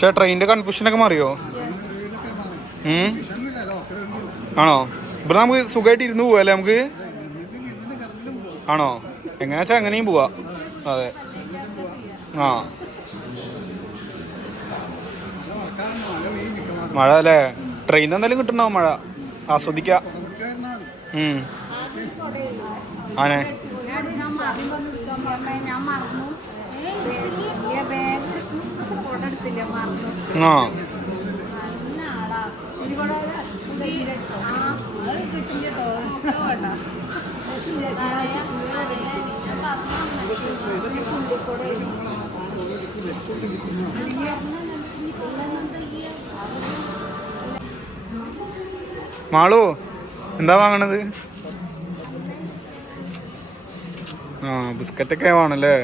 ചേ ട്രെയിനിന്റെ കൺഫ്യൂഷനൊക്കെ മാറിയോ? ആണോ? ഇവിടെ നമുക്ക് സുഖമായിട്ട് ഇരുന്ന് പോവല്ലേ നമുക്ക്? ആണോ? എങ്ങനെ വെച്ചാൽ അങ്ങനെയും പോവാ. അതെ. ആ. മഴ അല്ലേ? ട്രെയിൻ എന്തായാലും കിട്ടണോ മഴ. ആസ്വദിക്ക. ആനെ. ഞാൻ മറന്നു നിൽക്കാൻ പറഞ്ഞ ഞാൻ മറന്നു വലിയ ബാഗ് കൊടെടുത്തില്ല മറന്നു ആ നല്ല ആളാ ഒരുപാട് ആ അത് കിട്ടില്ല തോന്നുന്നു വേണ്ട മാളു എന്താ വാങ്ങണത്? ആ ബിസ്ക്കറ്റൊക്കെ വേണല്ലേ?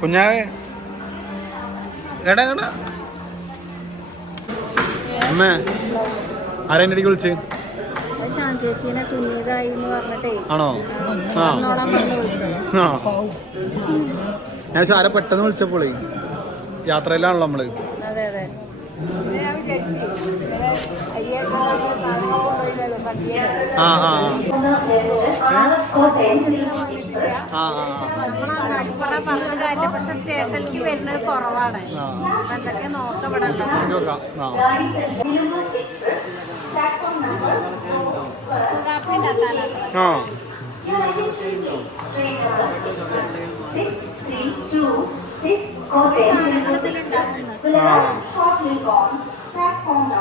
കുഞ്ഞാവേ. എടാ എടാ. അമ്മേ ആരാ എന്റെ അടിക്ക് വിളിച്ച്? ഷാൻ ചേച്ചീനെ തുന്നിയതായി എന്ന് പറഞ്ഞിട്ടേ. ആണോ? ആ. ആ. ഞാൻ ചാര പെട്ടെന്ന് വിളിച്ചപ്പോളേ യാത്രയിലാണല്ലോ നമ്മൾ. അതെ അതെ. ആ ആ. ആ ആ നമ്മളെ പറഞ്ഞ കാര്യം പക്ഷെ സ്റ്റേഷനിലേക്ക് വരുന്നത് കുറവാണ് എന്തൊക്കെ നോക്കാം ഇവിടെ കാപ്പി ഉണ്ടാക്കാനാണ് സാധനത്തിലുണ്ടാക്കുന്നത് ആ. എന്താ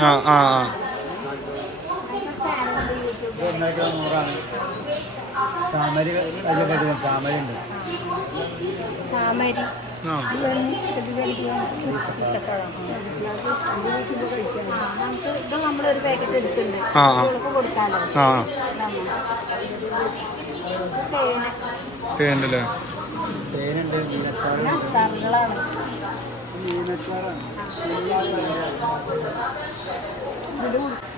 ആ ചാമരി ചാമരി ഉണ്ട് ചാമരി. ആ ആ, ആ. സ്കൂൾക്ക് കൊടുക്കാലോ ആ തേന തേണ്ടല്ലേ തേനുണ്ട് മീനച്ചാറുണ്ട് അച്ചാറുകളാണ് മീനച്ചാറാണ്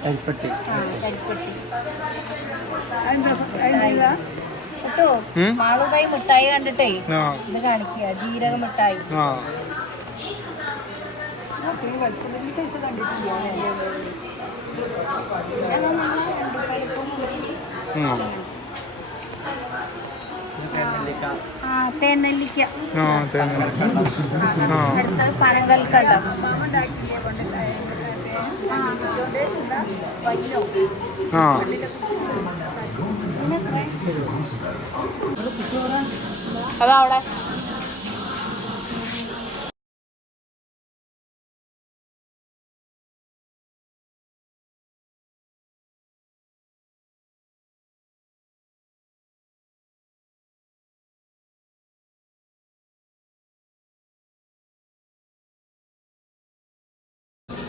കരിപ്പട്ടി കരിപ്പെട്ടി കേട്ടോ? മാളുബായി മിഠായി കണ്ടിട്ടേ. ആ. ഇത് കാണിക്കുക ജീരക മിഠായി. തേനെല്ലിക്ക. അടുത്തത് പനങ്കൽക്കണ്ടോ ആ. അവിടെ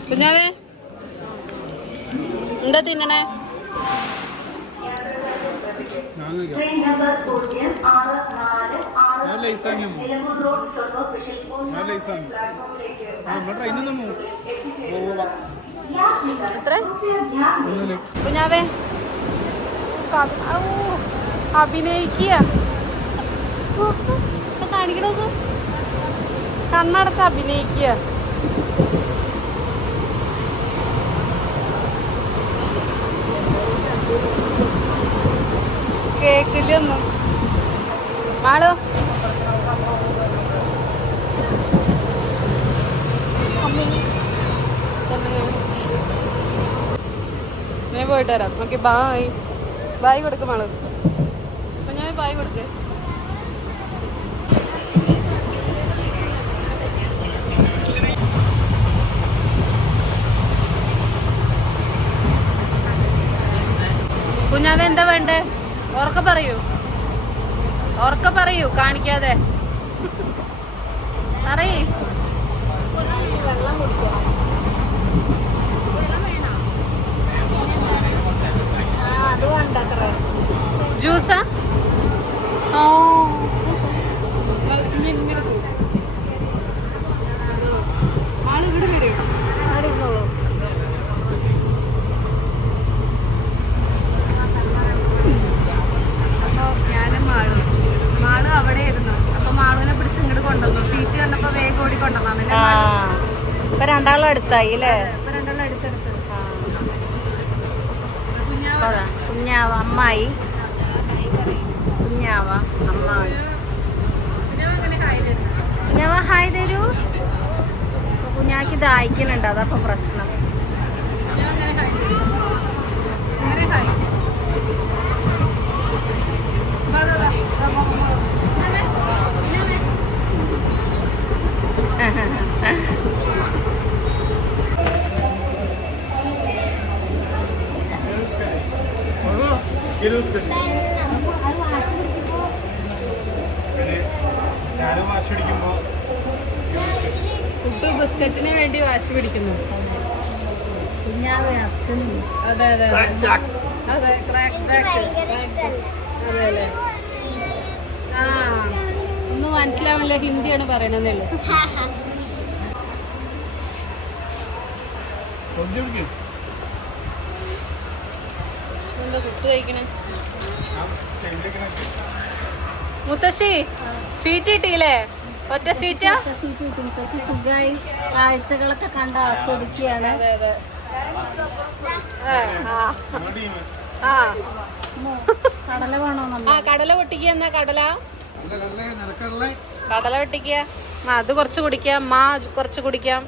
കുഞ്ഞാവേ എന്താ തിന്നണേ? ഞാൻ ലൈസാങ്ങി ഞാൻ ലൈസാങ്ങി ആ നമ്മുടെ ട്രെയിനൊന്നും പോവാ. എത്ര? ഒന്നിൽ കുഞ്ഞാവേ. അഭിനയിക്കുക. കാണിക്കണോക്ക് കണ്ണടച്ച് അഭിനയിക്കുക. കേക്കില്ലൊന്നും. മാളോ. ഞാൻ പോയിട്ട് വരാം. ഓക്കെ ബായ് ബായ് കൊടുക്ക് മാളു. അപ്പൊ ഞാൻ ബായ് കൊടുക്ക്. കുഞ്ഞാവ എന്താ വേണ്ടേ? ഉറക്ക പറയൂ. ഉറക്ക പറയൂ കാണിക്കാതെ. പറയേ. ജ്യൂസാ? ഓ ആൾ ഇവിടെ വരും അവിടെ ഇരുന്നോളൂ അപ്പോൾ ഞാനും മാളും മാൾ അവിടെ ഇരുന്നു അപ്പോൾ മാളുവിനെ പിടിച്ച് ഇങ്ങോട്ട് കൊണ്ടുവന്നു സീറ്റ് കണ്ടപ്പോൾ വേഗം ഓടി കൊണ്ടുവന്നാണ് ആ ഇപ്പൊ രണ്ടാളും അടുത്തായി അല്ലേ. കുഞ്ഞാവ. അമ്മായി. കുഞ്ഞാവ അമ്മായി. കുഞ്ഞാവ ഹായ് തരൂ. കുഞ്ഞാക്ക് ദാഹിക്കുന്നുണ്ട് അതപ്പൊ പ്രശ്നം. ഞാനും വാശി പിടിക്കുമ്പോ കുട്ടു ബിസ്ക്കറ്റിന് വേണ്ടി വാശി പിടിക്കുന്നു കുഞ്ഞാവ അച്ഛനും അതെ അതെ അതെ. അതെ ക്രാക്ക് ക്രാക്ക് അതെ അല്ലേ ആ ഒന്നും മനസ്സിലാവില്ല ഹിന്ദിയാണ് പറയണമെന്നല്ലോ എന്താ കുട്ടു കഴിക്കണേ? മുത്തശ്ശി സീറ്റ് കിട്ടിയില്ലേ? ഒറ്റ സീറ്റാ? സീറ്റ് കിട്ടി. മുത്തശ്ശി സുഖമായി കാഴ്ചകളൊക്കെ കണ്ട് ആസ്വദിക്കുകയാണ്. കടല വേണോ ആ. കടല പൊട്ടിക്കുക എന്നാ കടല? കടല പൊട്ടിക്കുക. ആ അത് കുറച്ച് കുടിക്കാം. മാ കുറച്ച് കുടിക്കാം.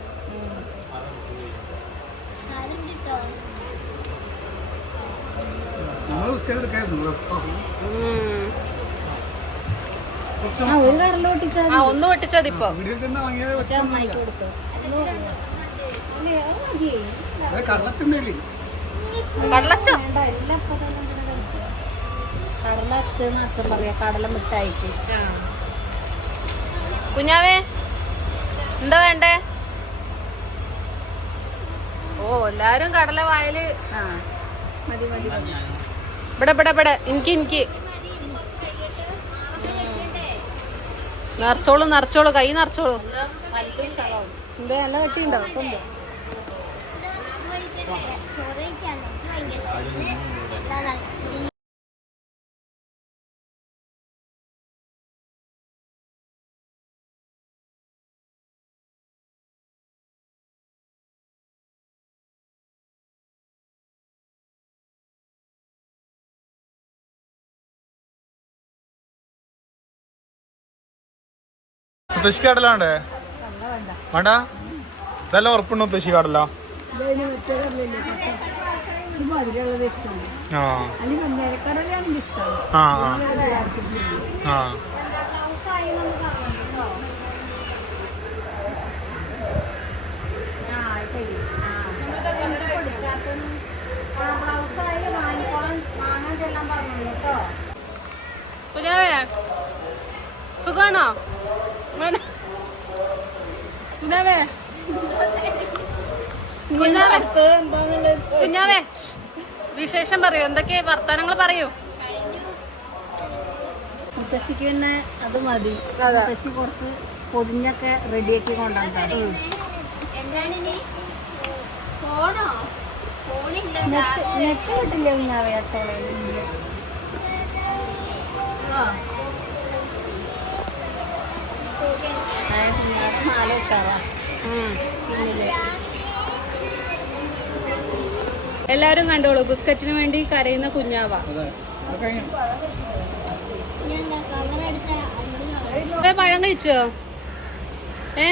ആ ഒരു കടല പൊട്ടിച്ചാൽ ആ ഒന്ന് പൊട്ടിച്ചത് ഇപ്പൊ. അമ്മായിക്ക് കൊടുത്തു കടലച്ചോ വേണ്ട എല്ലാം ഇപ്പൊ തന്നെ കടല അച്ഛന്ന് അച്ഛൻ പറയാ കടല മിഠായിക്ക്. കുഞ്ഞാവേ എന്താ വേണ്ടേ? ഓ എല്ലാരും കടല വായൽ. മതി മതി ഇവിടെ ഇവിടെ ഇവിടെ എനിക്ക് എനിക്ക്. നിറച്ചോളൂ നിറച്ചോളൂ കൈ നിറച്ചോളൂ. എന്താ നല്ല കട്ടിയുണ്ടോ? കൊണ്ടോ മുത്തശ്ശി കടലാണ്ടേ വേണ്ട ഇതെല്ലാം ഉറപ്പുണ്ടോ മുത്തശ്ശി കടല മധുരമുള്ളത് ഇഷ്ടമാണ്. ആ. അല്ലെങ്കിൽ നിലക്കടലാണെങ്കിൽ ഇഷ്ടമാണ്. ആ ആ. ആ. കുഞ്ഞാവേ. കുഞ്ഞാവേ. വിശേഷം പറയൂ. എന്തൊക്കെ വർത്താനങ്ങൾ പറയൂ? മുത്തശ്ശിക്ക് പിന്നെ അത് മതി. മുത്തശ്ശി കുറച്ച് പൊതിഞ്ഞൊക്കെ റെഡിയാക്കി കൊണ്ടാണ് നെറ്റ് കിട്ടില്ല കുഞ്ഞാവയത്തോളെ നാല് ഉഷാറാ എല്ലാരും കണ്ടോളൂ. ബിസ്ക്കറ്റിന് വേണ്ടി കരയുന്ന കുഞ്ഞാവ. പഴം കഴിച്ചോ? ഏ?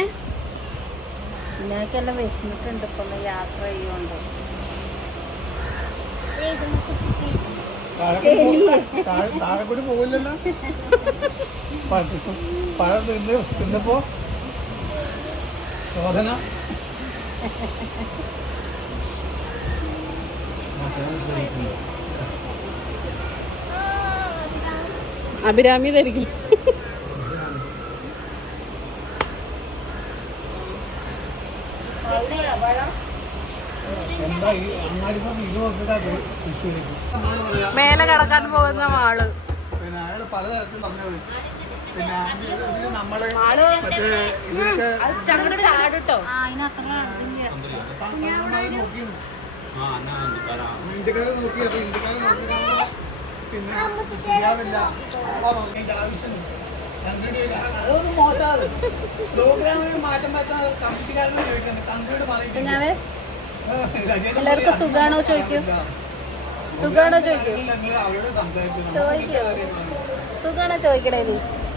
കുഞ്ഞാക്കെല്ലാം വിശന്നിട്ടുണ്ട്. ഇപ്പൊ യാത്ര ചെയ്യുന്നുണ്ട്. താഴെ കൂടി പോവില്ലല്ലോ? പഴം തിന്ന് തിന്നപ്പോ ശോധന? അഭിരാമി ധരിക്കും മേലെ കടക്കാൻ പോകുന്ന മാൾ. പിന്നെ അയാൾ പലതരത്തിൽ പറഞ്ഞത്. പിന്നെ നമ്മളെ ഇതിനൊക്കെ നോക്കി ഇന്ത്യക്കാരെ? നോക്കി അപ്പൊ ഇന്ത്യക്കാരെ പിന്നെ ശരിയാവില്ല അതൊന്നും മോശമാണ്. പ്രോഗ്രാമിന് മാറ്റം പറ്റാൻ ചോദിക്കുന്നത് എല്ലാവർക്കും സുഖാണോ ചോദിക്കും? സുഖാണോ ചോദിക്കും? ചോദിക്കോ. സുഖാണോ ചോദിക്കണേ നീ?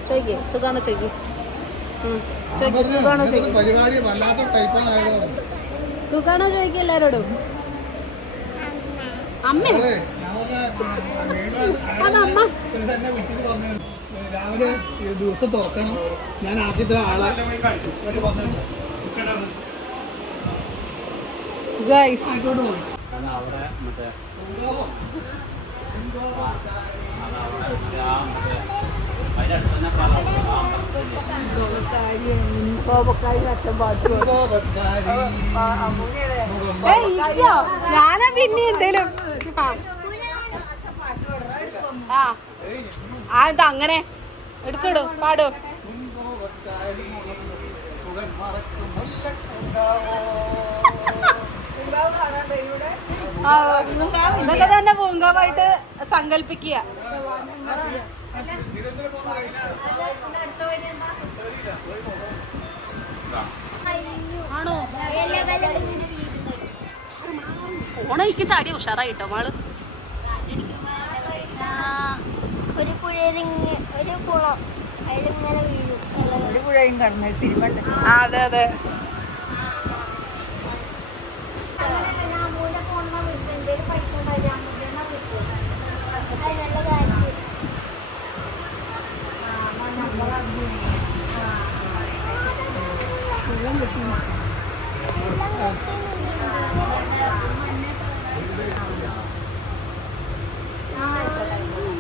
ചോദിക്കേ. സുഖാണോ ചോദിക്കും? സുഖാണോ ചോദിക്കും? സുഖാണോ ചോദിക്കും എല്ലാരോടും അമ്മ. അതമ്മ. രാവിലെ ദിവസം തുറക്കണം. ഞാൻ ആദ്യത്തെ ആളെ. ഞാനാ പിന്നെ എന്തേലും ആ. ആ ആ ഇത് അങ്ങനെ? എടുക്കടോ പാടു. ആ, ഇതൊക്കെ തന്നെ പൂങ്കാവായിട്ട് സങ്കല്പിക്കുക. ആണോ? ഫോണയ്ക്ക് ചാടി ഉഷാറായിട്ടോ മാൾ? ഒരു ഒരു കുളം അതിലിങ്ങനെ വീഴും. ഒരു പുഴയും കടന്നു സിനിമ അതെ അതെ അമ്മൂന്റെ ഫോണിൽ വിളിച്ചു എന്തെങ്കിലും പൈസ ഉണ്ടായി അമ്മൂന്റെ വിളിച്ചു അത് നല്ല കാര്യം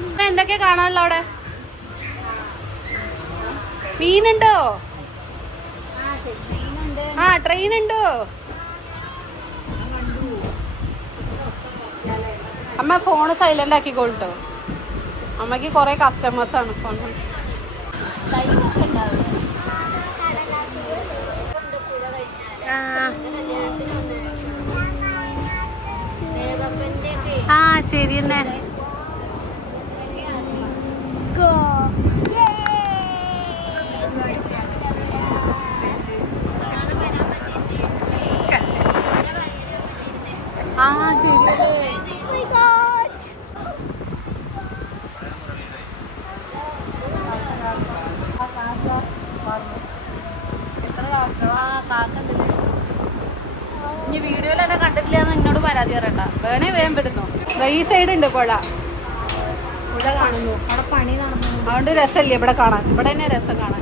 ഇപ്പൊ എന്തൊക്കെ കാണാനുള്ള അവിടെ? മീനുണ്ടോ? ആ ട്രെയിൻ ഉണ്ടോ അമ്മ ഫോണ് സൈലന്റ് ആക്കിക്കോളിട്ടോ. അമ്മയ്ക്ക് കുറെ കസ്റ്റമേഴ്സ് ആണ് ഫോൺ ആ ശരി തന്നെ. പുഴ പുഴ കാണുന്നു. അവിടെ പണി നടന്നു അതുകൊണ്ട് രസമല്ലേ ഇവിടെ കാണാൻ? ഇവിടെ തന്നെ രസം കാണാൻ.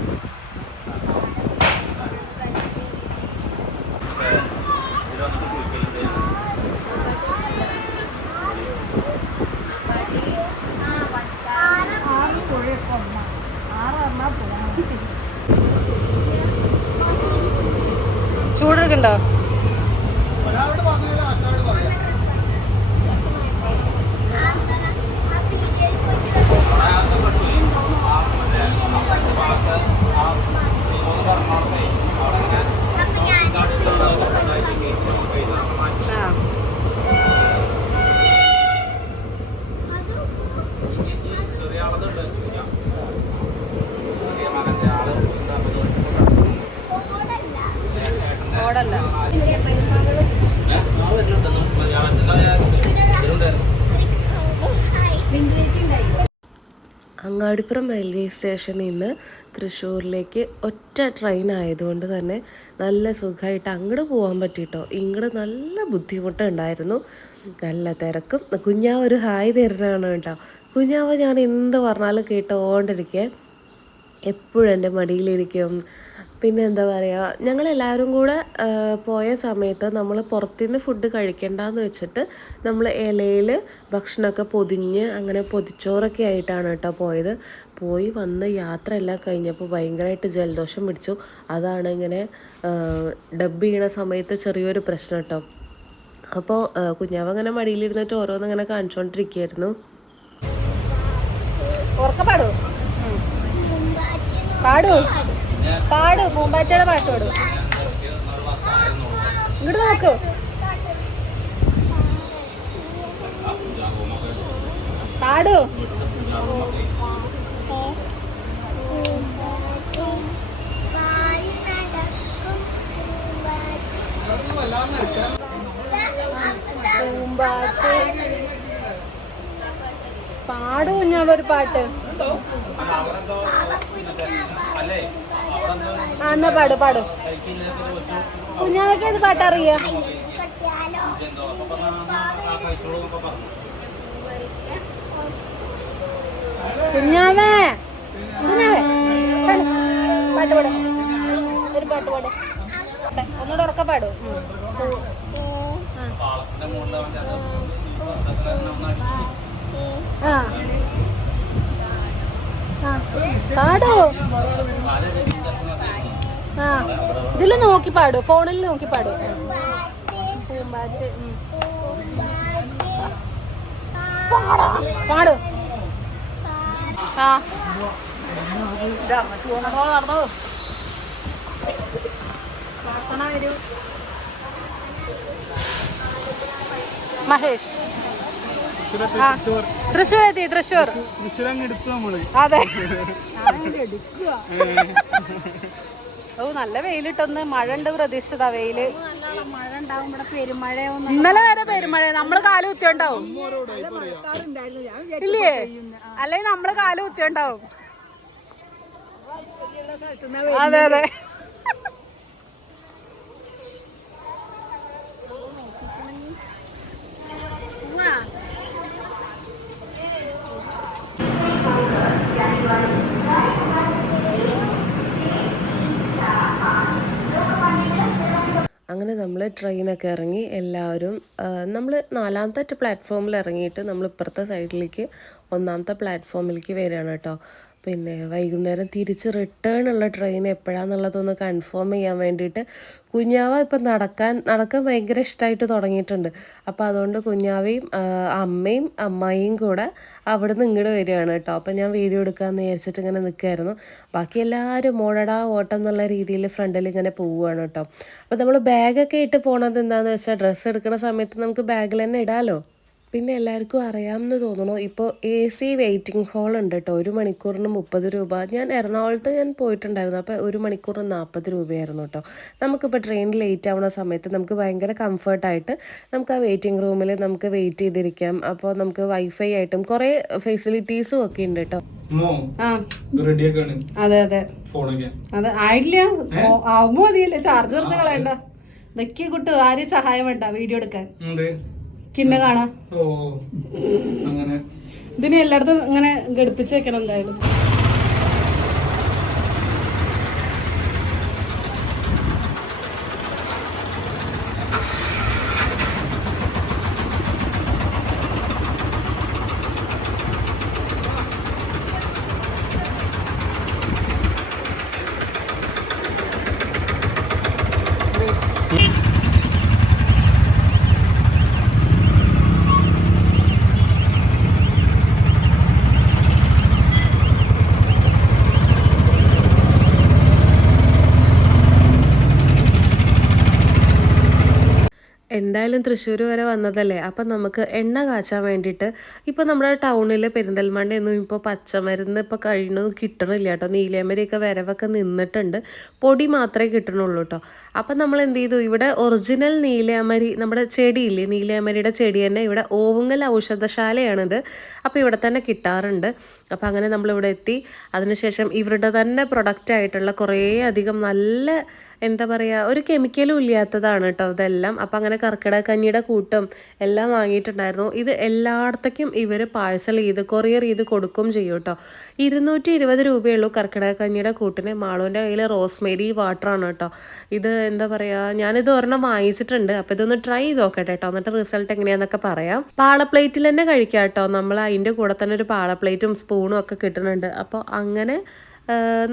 ചൂടെടുക്കണ്ടോ അങ്ങാടിപ്പുറം റെയിൽവേ സ്റ്റേഷനിൽ നിന്ന് തൃശ്ശൂരിലേക്ക് ഒറ്റ ട്രെയിൻ ആയതുകൊണ്ട് തന്നെ നല്ല സുഖമായിട്ട് അങ്ങോട്ട് പോകാൻ പറ്റിയിട്ടോ? ഇങ്ങോട്ട് നല്ല ബുദ്ധിമുട്ടുണ്ടായിരുന്നു. നല്ല തിരക്കും. കുഞ്ഞാവ് ഒരു ഹായ് തരുന്നതാണ് കേട്ടോ. കുഞ്ഞാവ് ഞാൻ എന്ത് പറഞ്ഞാലും കേട്ടോണ്ടിരിക്കേ. എപ്പോഴും എന്റെ മടിയിലിരിക്കും. പിന്നെ എന്താ പറയുക ഞങ്ങളെല്ലാവരും കൂടെ പോയ സമയത്ത് നമ്മൾ പുറത്തുനിന്ന് ഫുഡ് കഴിക്കേണ്ടെന്ന് വെച്ചിട്ട് നമ്മൾ ഇലയിൽ ഭക്ഷണമൊക്കെ പൊതിഞ്ഞ് അങ്ങനെ പൊതിച്ചോറൊക്കെ ആയിട്ടാണ് കേട്ടോ പോയത്. പോയി വന്ന് യാത്ര എല്ലാം കഴിഞ്ഞപ്പോൾ ഭയങ്കരമായിട്ട് ജലദോഷം പിടിച്ചു. അതാണ് ഇങ്ങനെ ഡബ് ചെയ്യണ സമയത്ത് ചെറിയൊരു പ്രശ്നം കേട്ടോ. അപ്പോൾ കുഞ്ഞാവ് അങ്ങനെ മടിയിലിരുന്നിട്ട് ഓരോന്നിങ്ങനെ കാണിച്ചുകൊണ്ടിരിക്കുകയായിരുന്നു പാടൂ? പാടൂ പൂമ്പാറ്റയുടെ പാട്ട് പാടും. ഇങ്ങോട്ട് നോക്കൂ. പാടൂ. പൂമ്പാറ്റ് പാടൂ കുഞ്ഞാവ് ഒരു പാട്ട്. എന്നാ പാടു പാടു. കുഞ്ഞാവയ്ക്ക് ഏത് പാട്ടറിയാ കുഞ്ഞാവേ കുഞ്ഞാവേ. പാട്ട് പാട്. ഒരു പാട്ട് പാട്. ഒന്നുകൂടെ ഉറക്ക പാടൂ. ആ. പാടൂ. ആ. ഇതിൽ നോക്കി പാടൂ ഫോണിൽ നോക്കി പാടൂ. പൂമ്പാറ്റ്. പാടൂ. ആ. മഹേഷ്. തൃശ്ശൂർ എത്തി തൃശ്ശൂർ. തൃശ്ശൂർ അങ്ങ് എടുത്തു നമ്മൾ. അതെ. ഓ നല്ല വെയിലിട്ടൊന്ന് മഴ ഉണ്ട് പ്രതീക്ഷിച്ചതാ വെയിൽ. ഇന്നലെ വരെ പെരുമഴ നമ്മൾ കാൽ കുത്തിയുണ്ടാവും. ഇല്ലേ? അല്ലെങ്കിൽ നമ്മൾ കാൽ കുത്തിയുണ്ടാവും. അതെ അതെ. അങ്ങനെ നമ്മൾ ട്രെയിനൊക്കെ ഇറങ്ങി എല്ലാവരും നമ്മൾ നാലാമത്തെ പ്ലാറ്റ്ഫോമിൽ ഇറങ്ങിയിട്ട് നമ്മൾ ഇപ്പുറത്തെ സൈഡിലേക്ക് ഒന്നാമത്തെ പ്ലാറ്റ്ഫോമിലേക്ക് വരികയാണ് കേട്ടോ. പിന്നെ വൈകുന്നേരം തിരിച്ച് റിട്ടേൺ ഉള്ള ട്രെയിൻ എപ്പോഴാന്നുള്ളതൊന്ന് കൺഫേം ചെയ്യാൻ വേണ്ടിയിട്ട് കുഞ്ഞാവ ഇപ്പം നടക്കാൻ നടക്കാൻ ഭയങ്കര ഇഷ്ടമായിട്ട് തുടങ്ങിയിട്ടുണ്ട്. അപ്പോൾ അതുകൊണ്ട് കുഞ്ഞാവയും അമ്മയും അമ്മായിയും കൂടെ അവിടെ നിന്ന് ഇങ്ങോട്ട് വരികയാണ് കേട്ടോ. അപ്പം ഞാൻ വീഡിയോ എടുക്കാമെന്ന് വിചാരിച്ചിട്ട് ഇങ്ങനെ നിൽക്കുമായിരുന്നു ബാക്കി എല്ലാവരും ഓടടാ ഓട്ടം എന്നുള്ള രീതിയിൽ ഫ്രണ്ടിൽ ഇങ്ങനെ പോവുകയാണ് കേട്ടോ. അപ്പോൾ നമ്മൾ ബാഗൊക്കെ ഇട്ട് പോണത് എന്താണെന്ന് വെച്ചാൽ ഡ്രസ്സ് എടുക്കുന്ന സമയത്ത് നമുക്ക് ബാഗിൽ തന്നെ ഇടാമല്ലോ പിന്നെ എല്ലാവർക്കും അറിയാമെന്ന് തോന്നുന്നു. ഇപ്പോൾ എ സി വെയിറ്റിംഗ് ഹാൾ ഉണ്ട് കേട്ടോ ഒരു മണിക്കൂറിന് മുപ്പത് രൂപ. ഞാൻ എറണാകുളത്ത് ഞാൻ പോയിട്ടുണ്ടായിരുന്നു. അപ്പോൾ ഒരു മണിക്കൂറിന് നാൽപ്പത് രൂപയായിരുന്നു കേട്ടോ നമുക്കിപ്പോൾ ട്രെയിൻ ലേറ്റ് ആവുന്ന സമയത്ത് നമുക്ക് ഭയങ്കര കംഫർട്ടായിട്ട് നമുക്ക് ആ വെയിറ്റിംഗ് റൂമിൽ നമുക്ക് വെയിറ്റ് ചെയ്തിരിക്കാം. അപ്പോൾ നമുക്ക് വൈഫൈ ആയിട്ടും കുറേ ഫെസിലിറ്റീസും ഒക്കെ ഉണ്ട് കേട്ടോ മോ ആ. റെഡിയാക്കാണ് അതെ അതെ. ഫോണൊക്കെ അതെ ആയിട്ടില്ല. ആവുമ്പോ മതിയല്ലേ. ചാർജ് എടുത്ത് കളയണ്ട. ഇതൊക്കെ കുട്ടു ആരെയും സഹായം വേണ്ട. വീഡിയോ എടുക്കാൻ. കിന്നെ കാണാ. ഓ അങ്ങനെ. ഇതിന് എല്ലായിടത്തും ഇങ്ങനെ ഘടിപ്പിച്ച് വെക്കണം എന്തായാലും. എന്തായാലും തൃശ്ശൂർ വരെ വന്നതല്ലേ? അപ്പം നമുക്ക് എണ്ണ കാച്ചാൻ വേണ്ടിയിട്ട് ഇപ്പം നമ്മുടെ ടൗണിൽ പെരിന്തൽമണ്ണയൊന്നും ഇപ്പോൾ പച്ചമരുന്ന് ഇപ്പോൾ കഴിഞ്ഞു കിട്ടണില്ല കേട്ടോ. നീലേമരിയൊക്കെ വരവൊക്കെ നിന്നിട്ടുണ്ട്. പൊടി മാത്രമേ കിട്ടണുള്ളൂ കേട്ടോ. അപ്പം നമ്മൾ എന്ത് ചെയ്തു? ഇവിടെ ഒറിജിനൽ നീലേമരി നമ്മുടെ ചെടിയില്ലേ? നീലേമരിയുടെ ചെടി തന്നെ ഇവിടെ ഓവുങ്ങൽ ഔഷധശാലയാണിത്. അപ്പോൾ ഇവിടെ തന്നെ കിട്ടാറുണ്ട്. അപ്പോൾ അങ്ങനെ നമ്മളിവിടെ എത്തി. അതിനുശേഷം ഇവരുടെ തന്നെ പ്രൊഡക്റ്റ് ആയിട്ടുള്ള കുറേ അധികം നല്ല എന്താ പറയുക ഒരു കെമിക്കലും ഇല്ലാത്തതാണ് കേട്ടോ ഇതെല്ലാം. അപ്പം അങ്ങനെ കർക്കിടക കഞ്ഞിയുടെ കൂട്ടും എല്ലാം വാങ്ങിയിട്ടുണ്ടായിരുന്നു. ഇത് എല്ലായിടത്തേക്കും ഇവർ പാഴ്സൽ ചെയ്ത് കൊറിയർ ചെയ്ത് കൊടുക്കും ചെയ്യും കേട്ടോ. ഇരുന്നൂറ്റി ഇരുപത് രൂപയുള്ളൂ കർക്കിടക കഞ്ഞിയുടെ കൂട്ടിന്. മാളുവിന്റെ കയ്യിൽ റോസ്മേരി വാട്ടറാണ് കേട്ടോ. ഇത് എന്താ പറയുക ഞാനിത് ഒരെണ്ണം വാങ്ങിച്ചിട്ടുണ്ട്. അപ്പോൾ ഇതൊന്ന് ട്രൈ ചെയ്ത് നോക്കട്ടെ കേട്ടോ. എന്നിട്ട് റിസൾട്ട് എങ്ങനെയാണെന്നൊക്കെ പറയാം. പാളപ്ലേറ്റിൽ തന്നെ കഴിക്കാം കേട്ടോ. നമ്മൾ അതിന്റെ കൂടെ തന്നെ ഒരു പാള പ്ലേറ്റും പാളപ്ലേറ്റും സ്പൂണും ഒക്കെ കിട്ടുന്നുണ്ട്. അപ്പോൾ അങ്ങനെ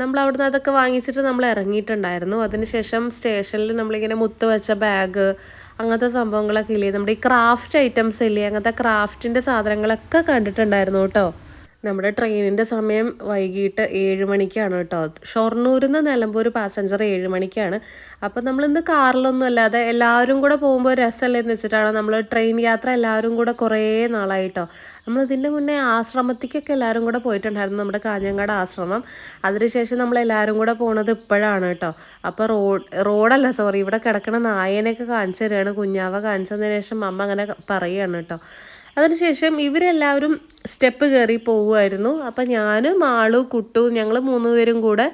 നമ്മൾ അവിടുന്ന് അതൊക്കെ വാങ്ങിച്ചിട്ട് നമ്മൾ ഇറങ്ങിയിട്ടുണ്ടായിരുന്നു. അതിനുശേഷം സ്റ്റേഷനിൽ നമ്മളിങ്ങനെ മുത്ത് വെച്ച ബാഗ് അങ്ങനത്തെ സംഭവങ്ങളൊക്കെ ഇല്ലേ? നമ്മുടെ ഈ ക്രാഫ്റ്റ് ഐറ്റംസ് ഇല്ലേ? അങ്ങനത്തെ ക്രാഫ്റ്റിന്റെ സാധനങ്ങളൊക്കെ കണ്ടിട്ടുണ്ടായിരുന്നു കേട്ടോ. നമ്മുടെ ട്രെയിനിന്റെ സമയം വൈകിട്ട് ഏഴ് മണിക്കാണ് കേട്ടോ. ഷൊർണൂരിൽ നിന്ന് നിലമ്പൂർ പാസഞ്ചർ ഏഴ് മണിക്കാണ്. അപ്പം നമ്മളിന്ന് കാറിലൊന്നും അല്ലാതെ എല്ലാവരും കൂടെ പോകുമ്പോൾ രസമല്ലേ എന്ന് വെച്ചിട്ടാണ് നമ്മൾ ട്രെയിൻ യാത്ര എല്ലാവരും കൂടെ കുറേ നാളായിട്ടോ നമ്മൾ ഇതിന്റെ മുന്നേ ആശ്രമത്തിക്കൊക്കെ എല്ലാവരും കൂടെ പോയിട്ടുണ്ടായിരുന്നു നമ്മുടെ കാഞ്ഞങ്ങാട് ആശ്രമം. അതിനുശേഷം നമ്മൾ എല്ലാവരും കൂടെ പോണത് ഇപ്പോഴാണ് കേട്ടോ. അപ്പോൾ റോഡ് റോഡല്ല സോറി ഇവിടെ കിടക്കണ നായനെയൊക്കെ കാണിച്ചു തരികയാണ് കുഞ്ഞാവ കാണിച്ചതിന് ശേഷം അമ്മ അങ്ങനെ പറയുകയാണ് കേട്ടോ. അതിനുശേഷം ഇവരെല്ലാവരും സ്റ്റെപ്പ് കയറി പോവുമായിരുന്നു അപ്പം ഞാനും മാളു കുട്ടു ഞങ്ങൾ മൂന്നുപേരും കൂടെ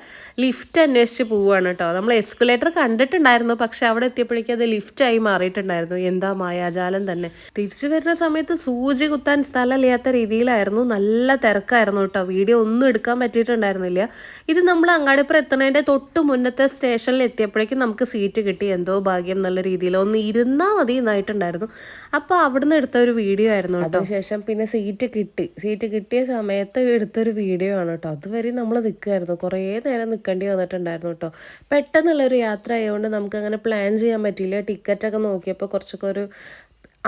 ലിഫ്റ്റ് അന്വേഷിച്ച് പോവുകയാണ് കേട്ടോ. നമ്മൾ എസ്കലേറ്റർ കണ്ടിട്ടുണ്ടായിരുന്നു. പക്ഷെ അവിടെ എത്തിയപ്പോഴേക്കും അത് ലിഫ്റ്റായി മാറിയിട്ടുണ്ടായിരുന്നു. എന്താ മായാജാലം തന്നെ. തിരിച്ചു വരുന്ന സമയത്ത് സൂചി കുത്താൻ സ്ഥലമില്ലാത്ത രീതിയിലായിരുന്നു. നല്ല തിരക്കായിരുന്നു കേട്ടോ. വീഡിയോ ഒന്നും എടുക്കാൻ പറ്റിയിട്ടുണ്ടായിരുന്നില്ല. ഇത് നമ്മൾ അങ്ങാടിപ്പുറം എത്തുന്നതിന്റെ തൊട്ട് മുന്നത്തെ സ്റ്റേഷനിൽ എത്തിയപ്പോഴേക്കും നമുക്ക് സീറ്റ് കിട്ടി. എന്തോ ഭാഗ്യം എന്നുള്ള രീതിയിൽ. ഒന്ന് ഇരുന്നാൽ മതി എന്നായിട്ടുണ്ടായിരുന്നു. അപ്പോൾ അവിടുന്ന് എടുത്ത ഒരു വീഡിയോ ആയിരുന്നു കേട്ടോ. ശേഷം പിന്നെ സീറ്റ് കിട്ടി. സീറ്റ് കിട്ടിയ സമയത്ത് എടുത്തൊരു വീഡിയോ ആണ് കേട്ടോ. അതുവരെ നമ്മൾ നിൽക്കുമായിരുന്നു കുറേ നേരം നിൽക്കേണ്ടി വന്നിട്ടുണ്ടായിരുന്നു കേട്ടോ. പെട്ടെന്നുള്ളൊരു യാത്ര ആയതുകൊണ്ട് നമുക്ക് അങ്ങനെ പ്ലാൻ ചെയ്യാൻ പറ്റിയില്ല. ടിക്കറ്റൊക്കെ നോക്കിയപ്പോൾ കുറച്ചൊക്കെ ഒരു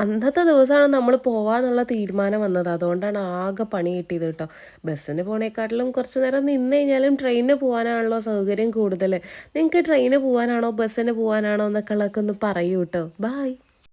അന്നത്തെ ദിവസമാണ് നമ്മൾ പോവാന്നുള്ള തീരുമാനം വന്നത്. അതുകൊണ്ടാണ് ആകെ പണി കിട്ടിയത് കേട്ടോ. ബസ്സിന് പോണേക്കാട്ടിലും കുറച്ച് നേരം നിന്ന് കഴിഞ്ഞാലും ട്രെയിനിന് പോകാനാണല്ലോ സൗകര്യം കൂടുതൽ നിങ്ങൾക്ക് ട്രെയിനിന് പോകാനാണോ ബസ്സിന് പോകാനാണോ എന്നൊക്കെ ഉള്ളതൊക്കെ ഒന്ന് പറയൂ കേട്ടോ. ബായ്